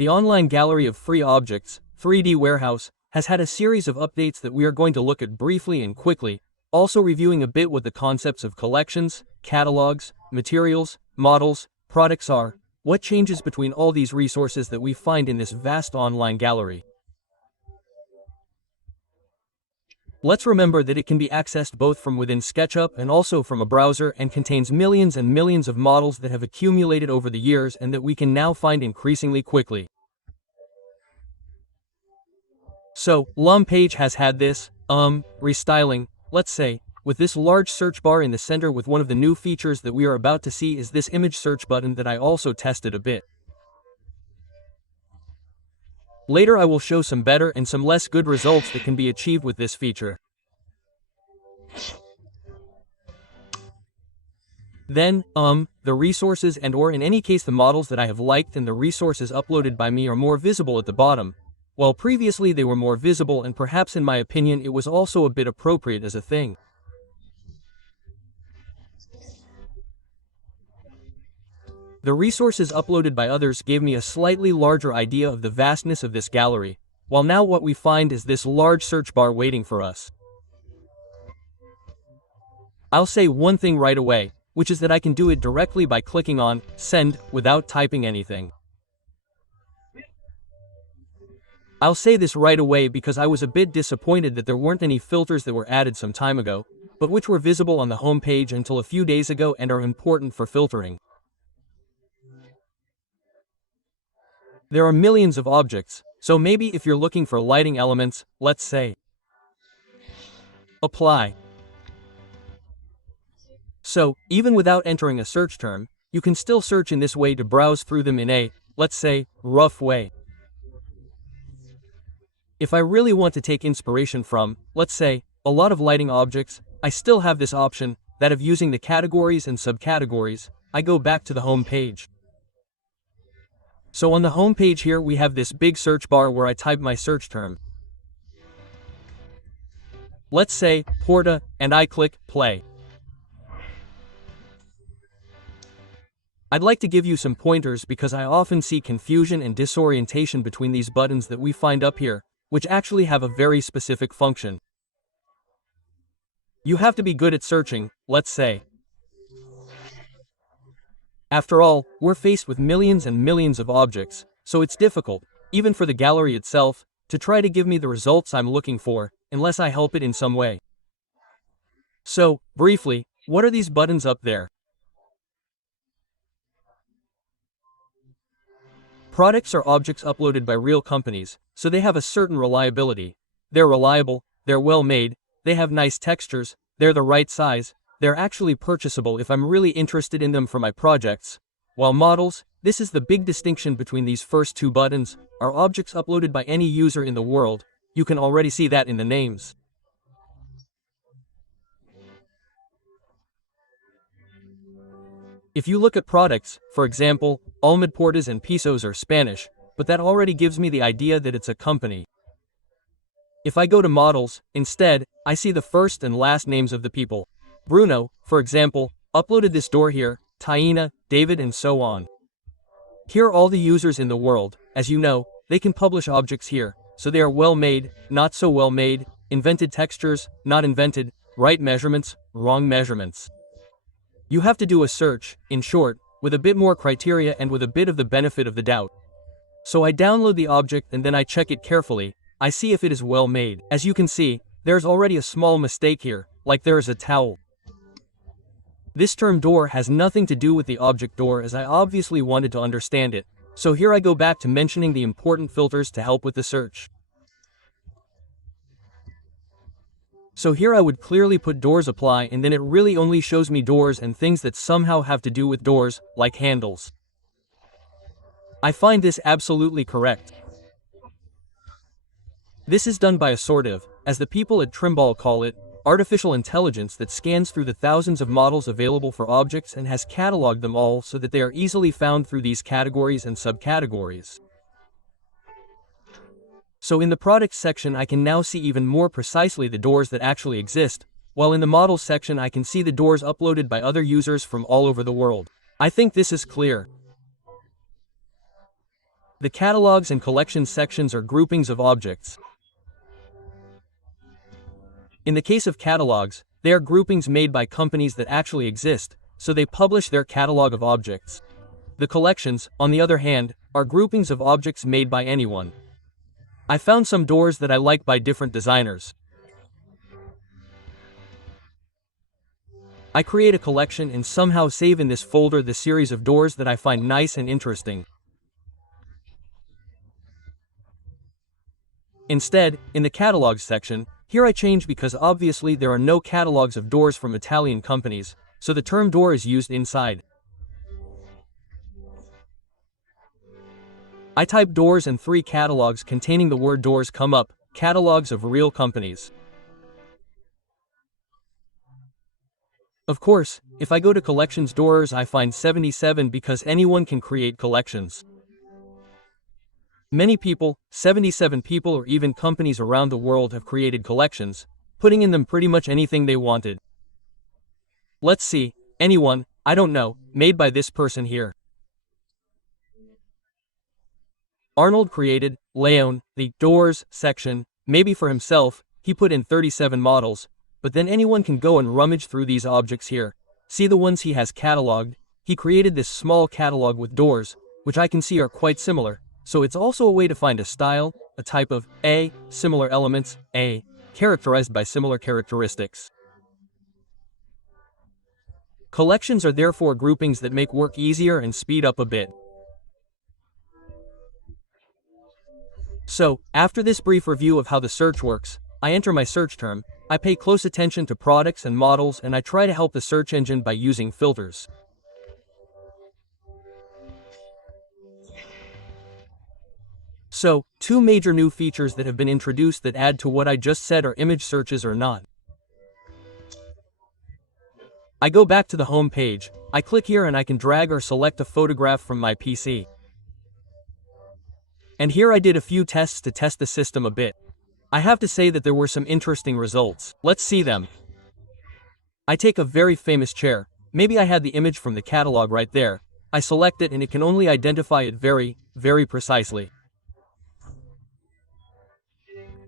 The online gallery of free objects, 3D Warehouse, has had a series of updates that we are going to look at briefly and quickly, also reviewing a bit what the concepts of collections, catalogs, materials, models, products are, what changes between all these resources that we find in this vast online gallery. Let's remember that it can be accessed both from within SketchUp and also from a browser and contains millions and millions of models that have accumulated over the years and that we can now find increasingly quickly. So, LumPage has had this, restyling, let's say, with this large search bar in the center with one of the new features that we are about to see is this image search button that I also tested a bit. Later I will show some better and some less good results that can be achieved with this feature. Then, the resources and or in any case the models that I have liked and the resources uploaded by me are more visible at the bottom, while previously they were more visible and perhaps in my opinion it was also a bit appropriate as a thing. The resources uploaded by others gave me a slightly larger idea of the vastness of this gallery, while now what we find is this large search bar waiting for us. I'll say one thing right away, which is that I can do it directly by clicking on Send without typing anything. I'll say this right away because I was a bit disappointed that there weren't any filters that were added some time ago, but which were visible on the home page until a few days ago and are important for filtering. There are millions of objects, so maybe if you're looking for lighting elements, let's say Apply. So, even without entering a search term, you can still search in this way to browse through them in a, let's say, rough way. If I really want to take inspiration from, let's say, a lot of lighting objects, I still have this option, that of using the categories and subcategories. I go back to the home page. So on the home page here we have this big search bar where I type my search term. Let's say, Porta, and I click play. I'd like to give you some pointers because I often see confusion and disorientation between these buttons that we find up here, which actually have a very specific function. You have to be good at searching, let's say. After all, we're faced with millions and millions of objects, so it's difficult, even for the gallery itself, to try to give me the results I'm looking for, unless I help it in some way. So, briefly, what are these buttons up there? Products are objects uploaded by real companies, so they have a certain reliability. They're reliable, they're well made, they have nice textures, they're the right size, they're actually purchasable if I'm really interested in them for my projects. While models, this is the big distinction between these first two buttons, are objects uploaded by any user in the world. You can already see that in the names. If you look at products, for example, Almad and Pisos are Spanish, but that already gives me the idea that it's a company. If I go to models, instead, I see the first and last names of the people. Bruno, for example, uploaded this door here, Taina, David and so on. Here are all the users in the world. As you know, they can publish objects here, so they are well made, not so well made, invented textures, not invented, right measurements, wrong measurements. You have to do a search, in short, with a bit more criteria and with a bit of the benefit of the doubt. So I download the object and then I check it carefully. I see if it is well made. As you can see, there's already a small mistake here, like there is a towel. This term door has nothing to do with the object door as I obviously wanted to understand it, so here I go back to mentioning the important filters to help with the search. So here I would clearly put doors apply and then it really only shows me doors and things that somehow have to do with doors, like handles. I find this absolutely correct. This is done by a sort of, as the people at Trimble call it, artificial intelligence that scans through the thousands of models available for objects and has cataloged them all so that they are easily found through these categories and subcategories. So in the products section I can now see even more precisely the doors that actually exist, while in the models section I can see the doors uploaded by other users from all over the world. I think this is clear. The catalogs and collections sections are groupings of objects. In the case of catalogs, they are groupings made by companies that actually exist, so they publish their catalog of objects. The collections, on the other hand, are groupings of objects made by anyone. I found some doors that I like by different designers. I create a collection and somehow save in this folder the series of doors that I find nice and interesting. Instead, in the catalogs section, here I change because obviously there are no catalogs of doors from Italian companies, so the term door is used inside. I type doors and 3 catalogs containing the word doors come up, catalogs of real companies. Of course, if I go to collections doors I find 77 because anyone can create collections. Many people, 77 people or even companies around the world have created collections, putting in them pretty much anything they wanted. Let's see, anyone, I don't know, made by this person here. Arnold created, Leon, the doors section, maybe for himself, he put in 37 models, but then anyone can go and rummage through these objects here. See the ones he has cataloged. He created this small catalog with doors, which I can see are quite similar, so it's also a way to find a style, a type of similar elements, characterized by similar characteristics. Collections are therefore groupings that make work easier and speed up a bit. So, after this brief review of how the search works, I enter my search term, I pay close attention to products and models and I try to help the search engine by using filters. So, 2 major new features that have been introduced that add to what I just said are image searches or not. I go back to the home page, I click here and I can drag or select a photograph from my PC. And here I did a few tests to test the system a bit. I have to say that there were some interesting results. Let's see them. I take a very famous chair. Maybe I had the image from the catalog right there. I select it and it can only identify it very, very precisely.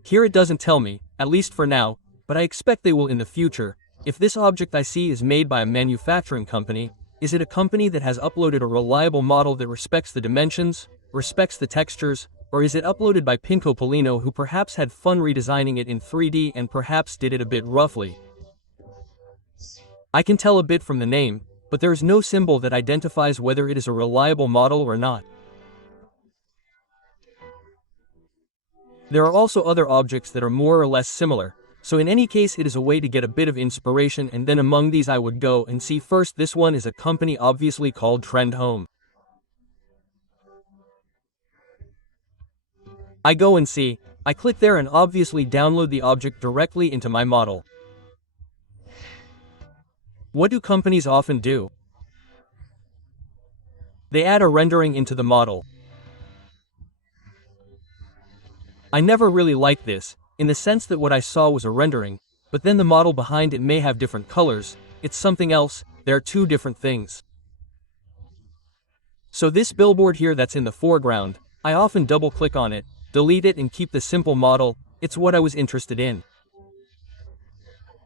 Here it doesn't tell me, at least for now, but I expect they will in the future. If this object I see is made by a manufacturing company, is it a company that has uploaded a reliable model that respects the dimensions, respects the textures, or is it uploaded by Pinco Polino who perhaps had fun redesigning it in 3D and perhaps did it a bit roughly? I can tell a bit from the name, but there is no symbol that identifies whether it is a reliable model or not. There are also other objects that are more or less similar, so in any case it is a way to get a bit of inspiration, and then among these I would go and see first. This one is a company obviously called Trend Home. I go and see, I click there and obviously download the object directly into my model. What do companies often do? They add a rendering into the model. I never really liked this, in the sense that what I saw was a rendering, but then the model behind it may have different colors, it's something else, they're 2 different things. So this billboard here that's in the foreground, I often double click on it, delete it and keep the simple model, it's what I was interested in.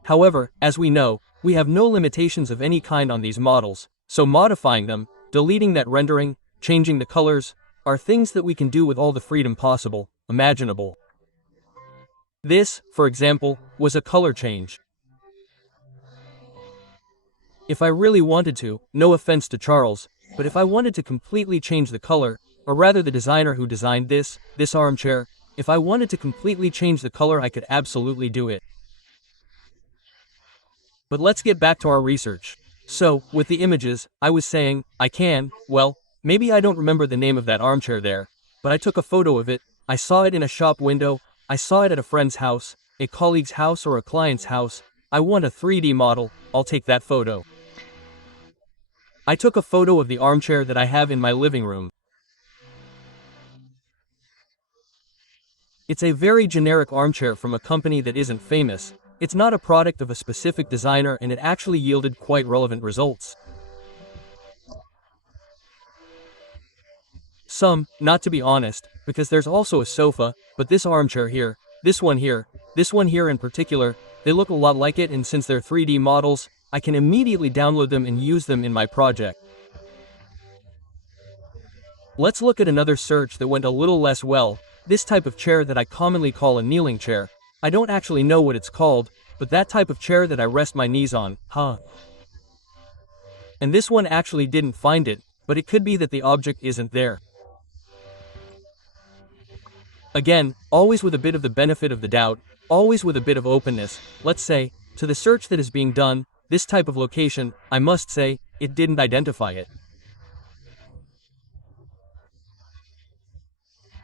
However, as we know, we have no limitations of any kind on these models, so modifying them, deleting that rendering, changing the colors, are things that we can do with all the freedom possible, imaginable. This, for example, was a color change. If I really wanted to, no offense to Charles, but if I wanted to completely change the color, or rather the designer who designed this armchair, if I wanted to completely change the color I could absolutely do it. But let's get back to our research. So, with the images, I was saying, maybe I don't remember the name of that armchair there, but I took a photo of it, I saw it in a shop window, I saw it at a friend's house, a colleague's house or a client's house, I want a 3D model, I'll take that photo. I took a photo of the armchair that I have in my living room. It's a very generic armchair from a company that isn't famous. It's not a product of a specific designer and it actually yielded quite relevant results. Some, not to be honest, because there's also a sofa, but this armchair here, this one here in particular, they look a lot like it, and since they're 3D models, I can immediately download them and use them in my project. Let's look at another search that went a little less well, this type of chair that I commonly call a kneeling chair. I don't actually know what it's called, but that type of chair that I rest my knees on, And this one actually didn't find it, but it could be that the object isn't there. Again, always with a bit of the benefit of the doubt, always with a bit of openness, let's say, to the search that is being done, this type of location, I must say, it didn't identify it.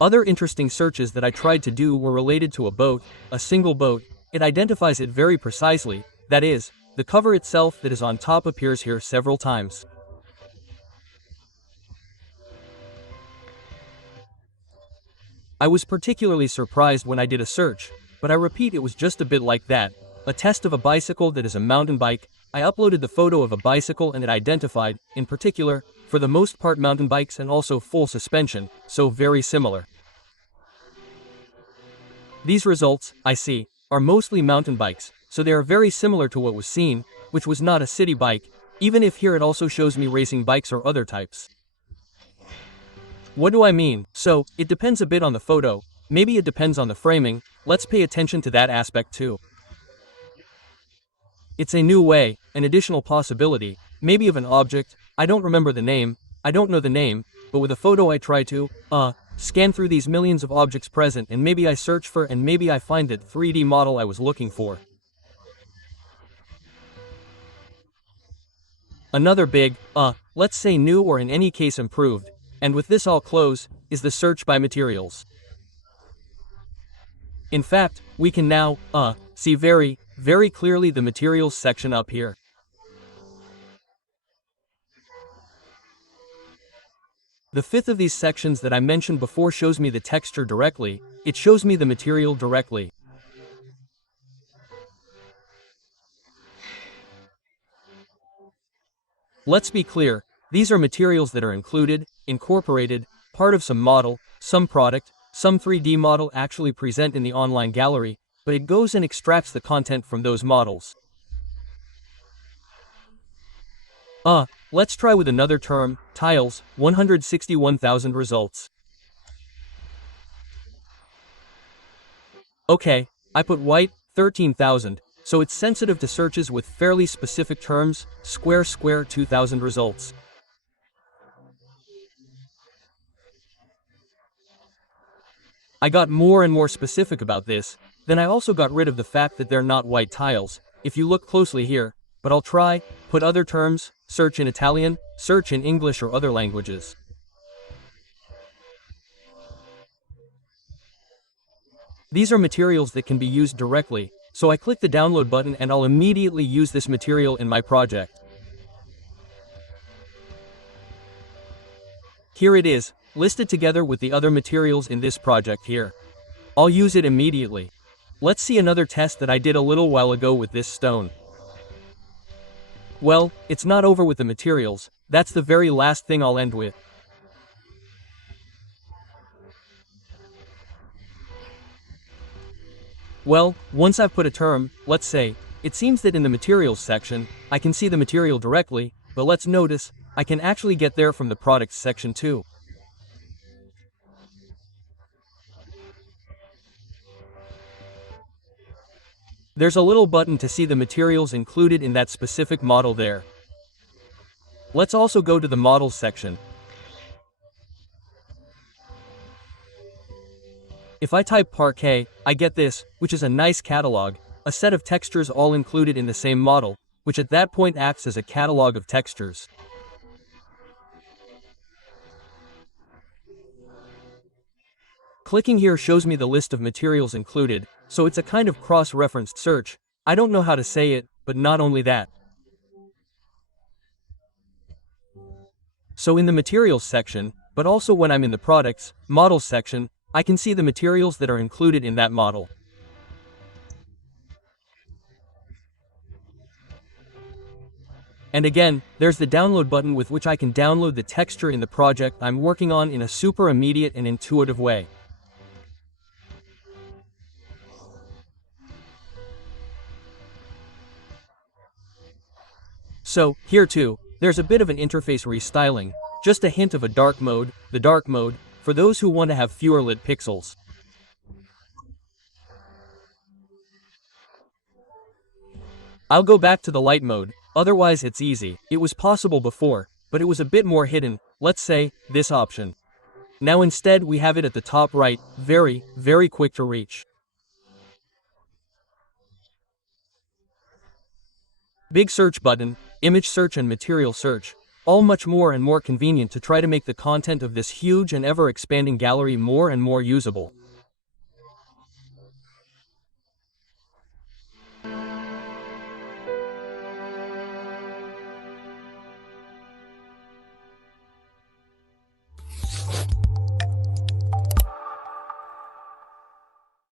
Other interesting searches that I tried to do were related to a boat, a single boat. It identifies it very precisely, that is, the cover itself that is on top appears here several times. I was particularly surprised when I did a search, but I repeat, it was just a bit like that. A test of a bicycle that is a mountain bike. I uploaded the photo of a bicycle and it identified, in particular, for the most part mountain bikes and also full suspension, so very similar. These results, I see, are mostly mountain bikes, so they are very similar to what was seen, which was not a city bike, even if here it also shows me racing bikes or other types. What do I mean? So, it depends a bit on the photo, maybe it depends on the framing, let's pay attention to that aspect too. It's a new way, an additional possibility, maybe of an object, I don't remember the name, I don't know the name, but with a photo I try to, scan through these millions of objects present and maybe I search for and maybe I find that 3D model I was looking for. Another big, let's say new or in any case improved, and with this I'll close, is the search by materials. In fact, we can now, see very, very clearly the materials section up here. The fifth of these sections that I mentioned before shows me the texture directly, it shows me the material directly. Let's be clear, these are materials that are included, incorporated, part of some model, some product, some 3D model actually present in the online gallery, but it goes and extracts the content from those models. Let's try with another term, tiles, 161,000 results. Okay, I put white, 13,000, so it's sensitive to searches with fairly specific terms, square, 2,000 results. I got more and more specific about this, then I also got rid of the fact that they're not white tiles, if you look closely here, but I'll try, put other terms, search in Italian, search in English or other languages. These are materials that can be used directly, so I click the download button and I'll immediately use this material in my project. Here it is, listed together with the other materials in this project here. I'll use it immediately. Let's see another test that I did a little while ago with this stone. Well, it's not over with the materials, that's the very last thing I'll end with. Well, once I've put a term, let's say, it seems that in the materials section, I can see the material directly, but let's notice, I can actually get there from the products section too. There's a little button to see the materials included in that specific model there. Let's also go to the models section. If I type parquet, I get this, which is a nice catalog, a set of textures all included in the same model, which at that point acts as a catalog of textures. Clicking here shows me the list of materials included, so it's a kind of cross-referenced search. I don't know how to say it, but not only that. So in the materials section, but also when I'm in the products, models section, I can see the materials that are included in that model. And again, there's the download button with which I can download the texture in the project I'm working on in a super immediate and intuitive way. So, here too, there's a bit of an interface restyling, just a hint of a dark mode, the dark mode, for those who want to have fewer lit pixels. I'll go back to the light mode, otherwise it's easy. It was possible before, but it was a bit more hidden, let's say, this option. Now instead we have it at the top right, very, very quick to reach. Big search button, image search and material search, all much more and more convenient to try to make the content of this huge and ever-expanding gallery more and more usable.